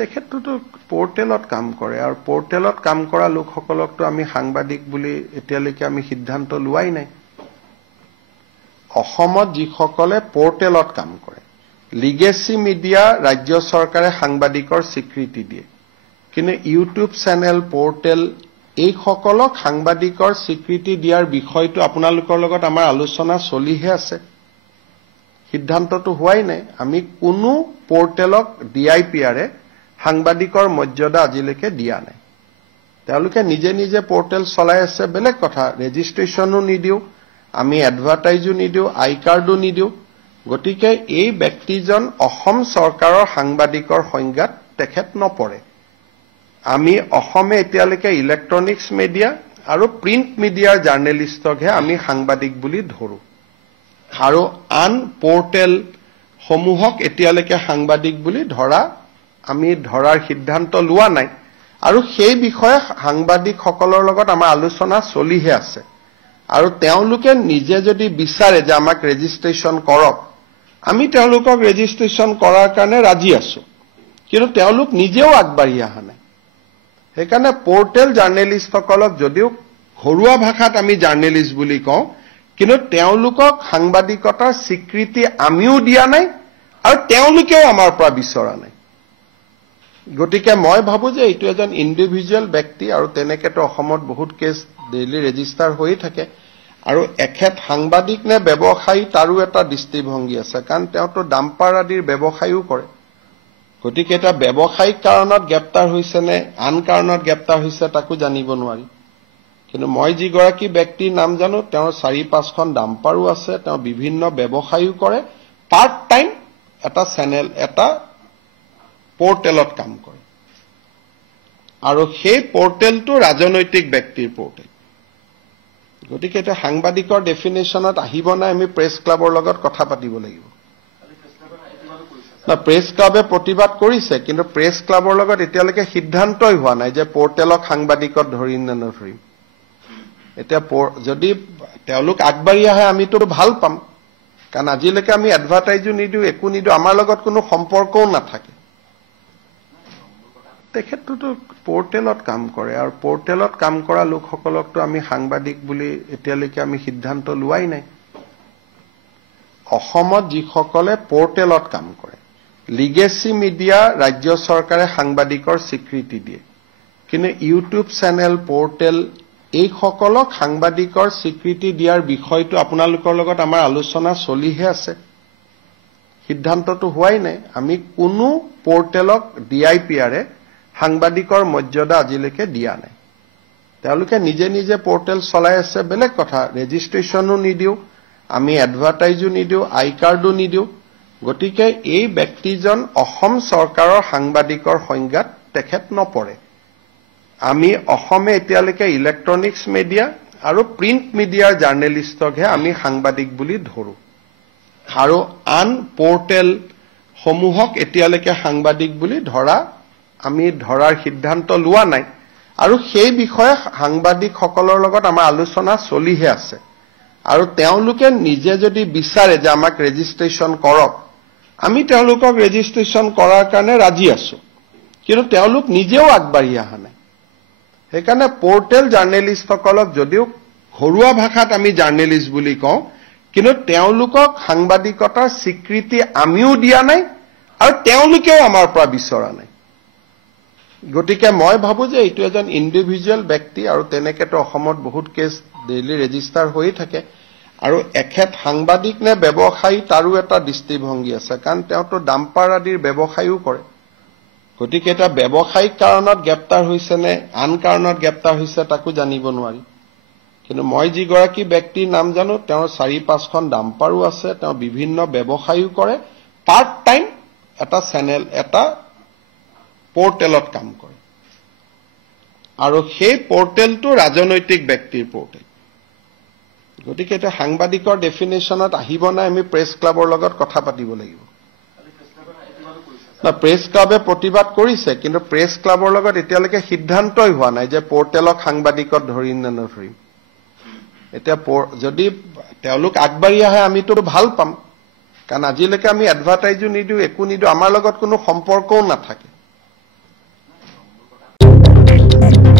তেখেতটো পোৰ্টেলত কাম কৰে আৰু পোৰ্টেলত কাম কৰা লোকসকলকটো আমি সাংবাদিক বুলি এতিয়ালৈকে আমি সিদ্ধান্ত লোৱাই নাই অসমত যিসকলে পোৰ্টেলত কাম কৰে লিগেসি মিডিয়া ৰাজ্য চৰকাৰে সাংবাদিকৰ স্বীকৃতি দিয়ে কিন্তু ইউটিউব চেনেল পোৰ্টেল এই সকলক সাংবাদিকৰ স্বীকৃতি দিয়াৰ বিষয়টো আপোনালোকৰ লগত আমাৰ আলোচনা চলিহে আছে সিদ্ধান্তটো হোৱাই নাই আমি কোনো পোৰ্টেলক ডিআইপিআৰে সাংবাদিকৰ মৰ্যাদা আজিলৈকে দিয়া নাই তেওঁলোকে নিজে নিজে পোৰ্টেল চলাই আছে বেলেগ কথা ৰেজিষ্ট্ৰেচনো নিদিও আমি এডভাৰটাইজো নিদিও আই কাৰ্ডো নিদিও গতিকে এই ব্যক্তিজন অসম চৰকাৰৰ সাংবাদিকৰ সংজ্ঞাত তেখেত নপৰে আমি অসমে এতিয়ালৈকে ইলেক্ট্ৰনিক্স মিডিয়া আৰু প্ৰিন্ট মিডিয়াৰ জাৰ্নেলিষ্টকহে আমি সাংবাদিক বুলি ধৰো আৰু আন পোৰ্টেল সমূহক এতিয়ালৈকে সাংবাদিক বুলি আমি ধৰাৰ সিদ্ধান্ত লোৱা নাই আৰু সেই বিষয়ে সাংবাদিকসকলৰ লগত আমাৰ আলোচনা চলিহে আছে আৰু তেওঁলোকে নিজে যদি বিচাৰে যে আমাক ৰেজিষ্ট্ৰেচন কৰক আমি তেওঁলোকক ৰেজিষ্ট্ৰেচন কৰাৰ কাৰণে ৰাজি আছো কিন্তু তেওঁলোক নিজেও আগবাঢ়ি অহা নাই সেইকাৰণে পোৰ্টেল জাৰ্নেলিষ্টসকলক যদিও ঘৰুৱা ভাষাত আমি জাৰ্নেলিষ্ট বুলি কওঁ কিন্তু তেওঁলোকক সাংবাদিকতাৰ স্বীকৃতি আমিও দিয়া নাই আৰু তেওঁলোকেও আমাৰ পৰা বিচৰা নাই গতিকে মই ভাবো যে এইটো এজন ইন্ডিভিজুৱেল ব্যক্তি আৰু তেনেকেতো অসমত বহুত কেছ ডেইলি ৰেজিষ্টাৰ হৈ থাকে আৰু এখেত সাংবাদিক নে ব্যৱসায়ী তাৰো এটা দৃষ্টিভংগী আছে কাৰণ তেওঁতো ডাম্পাৰ আদিৰ ব্যৱসায়ও কৰে গতিকে এটা ব্যৱসায়িক কাৰণত গ্ৰেপ্তাৰ হৈছে নে আন কাৰণত গ্ৰেপ্তাৰ হৈছে তাকো জানিব নোৱাৰি কিন্তু মই যিগৰাকী ব্যক্তিৰ নাম জানো তেওঁৰ 4-5খন ডাম্পাৰো আছে তেওঁ বিভিন্ন ব্যৱসায়ও কৰে পাৰ্ট টাইম এটা চেনেল এটা পোৰ্টেলত কাম কৰে আৰু সেই পোৰ্টেলটো ৰাজনৈতিক ব্যক্তিৰ পোৰ্টেল গতিকে এটা সাংবাদিকৰ ডেফিনেশনত আহিব নাই আমি প্ৰেছ ক্লাবৰ লগত কথা পাতিব লাগিব না প্ৰেছ ক্লাবে প্ৰতিবাদ কৰিছে কিন্তু প্ৰেছ ক্লাবৰ লগত এতিয়ালৈকে সিদ্ধান্তই হোৱা নাই যে পোৰ্টেলক সাংবাদিকত ধৰিম নে নধৰিম এতিয়া যদি তেওঁলোক আগবাঢ়ি আহে আমিতো ভাল পাম কাৰণ আজিলৈকে আমি এডভাৰটাইজো নিদিও একো নিদিও আমাৰ লগত কোনো সম্পৰ্কও নাথাকে তেখেতটো পোৰ্টেলত কাম কৰে আৰু পোৰ্টেলত কাম কৰা লোকসকলকটো আমি সাংবাদিক বুলি এতিয়ালৈকে আমি সিদ্ধান্ত লোৱাই নাই অসমত যিসকলে পোৰ্টেলত কাম কৰে লিগেসি মিডিয়া ৰাজ্য চৰকাৰে সাংবাদিকৰ স্বীকৃতি দিয়ে কিন্তু ইউটিউব চেনেল পোৰ্টেল এই সকলক সাংবাদিকৰ স্বীকৃতি দিয়াৰ বিষয়টো আপোনালোকৰ লগত আমাৰ আলোচনা চলিহে আছে সিদ্ধান্তটো হোৱাই নাই আমি কোনো পোৰ্টেলক ডিআইপিআৰে সাংবাদিকৰ মৰ্যাদা আজিলৈকে দিয়া নাই তেওঁলোকে নিজে নিজে পোৰ্টেল চলাই আছে বেলেগ কথা ৰেজিষ্ট্ৰেচনো নিদিও আমি এডভাৰটাইজো নিদিও আই কাৰ্ডো নিদিও গতিকে এই ব্যক্তিজন অসম চৰকাৰৰ সাংবাদিকৰ সংজ্ঞাত তেখেত নপৰে আমি অসমে এতিয়ালৈকে ইলেক্ট্ৰনিক্স মিডিয়া আৰু প্ৰিন্ট মিডিয়াৰ জাৰ্নেলিষ্টকহে আমি সাংবাদিক বুলি ধৰো আৰু আন পোৰ্টেল সমূহক এতিয়ালৈকে সাংবাদিক বুলি আমি ধৰাৰ সিদ্ধান্ত লোৱা নাই আৰু সেই বিষয়ে সাংবাদিকসকলৰ লগত আমাৰ আলোচনা চলিহে আছে আৰু তেওঁলোকে নিজে যদি বিচাৰে যে আমাক ৰেজিষ্ট্ৰেচন কৰক আমি তেওঁলোকক ৰেজিষ্ট্ৰেচন কৰাৰ কাৰণে ৰাজি আছো কিন্তু তেওঁলোক নিজেও আগবাঢ়ি অহা নাই সেইকাৰণে পোৰ্টেল জাৰ্নেলিষ্টসকলক যদিও ঘৰুৱা ভাষাত আমি জাৰ্নেলিষ্ট বুলি কওঁ কিন্তু তেওঁলোকক সাংবাদিকতাৰ স্বীকৃতি আমিও দিয়া নাই আৰু তেওঁলোকেও আমাৰ পৰা বিচৰা নাই গতিকে মই ভাবো যে এইটো এজন ইন্ডিভিজুৱেল ব্যক্তি আৰু তেনেকেতো অসমত বহুত কেছ ডেইলি ৰেজিষ্টাৰ হৈ থাকে আৰু এখেত সাংবাদিক নে ব্যৱসায়ী তাৰো এটা দৃষ্টিভংগী আছে কাৰণ তেওঁতো ডাম্পাৰ আদিৰ ব্যৱসায়ও কৰে গতিকে এটা ব্যৱসায়িক কাৰণত গ্ৰেপ্তাৰ হৈছে নে আন কাৰণত গ্ৰেপ্তাৰ হৈছে তাকো জানিব নোৱাৰি কিন্তু মই যিগৰাকী ব্যক্তিৰ নাম জানো তেওঁৰ 4-5খন ডাম্পাৰো আছে তেওঁ বিভিন্ন ব্যৱসায়ও কৰে পাৰ্ট টাইম এটা চেনেল এটা পোৰ্টেলত কাম কৰে আৰু সেই পোৰ্টেলটো ৰাজনৈতিক ব্যক্তিৰ পোৰ্টেল গতিকে এটা সাংবাদিকৰ ডেফিনেশনত আহিব নাই আমি প্ৰেছ ক্লাবৰ লগত কথা পাতিব লাগিব না প্ৰেছ ক্লাবে প্ৰতিবাদ কৰিছে কিন্তু প্ৰেছ ক্লাবৰ লগত এতিয়ালৈকে সিদ্ধান্তই হোৱা নাই যে পোৰ্টেলক সাংবাদিকত ধৰিম নে নধৰিম এতিয়া যদি তেওঁলোক আগবাঢ়ি আহে আমিতো ভাল পাম কাৰণ আজিলৈকে আমি এডভাৰটাইজো নিদিও একো নিদিও আমাৰ লগত কোনো সম্পৰ্কও নাথাকে Thank you.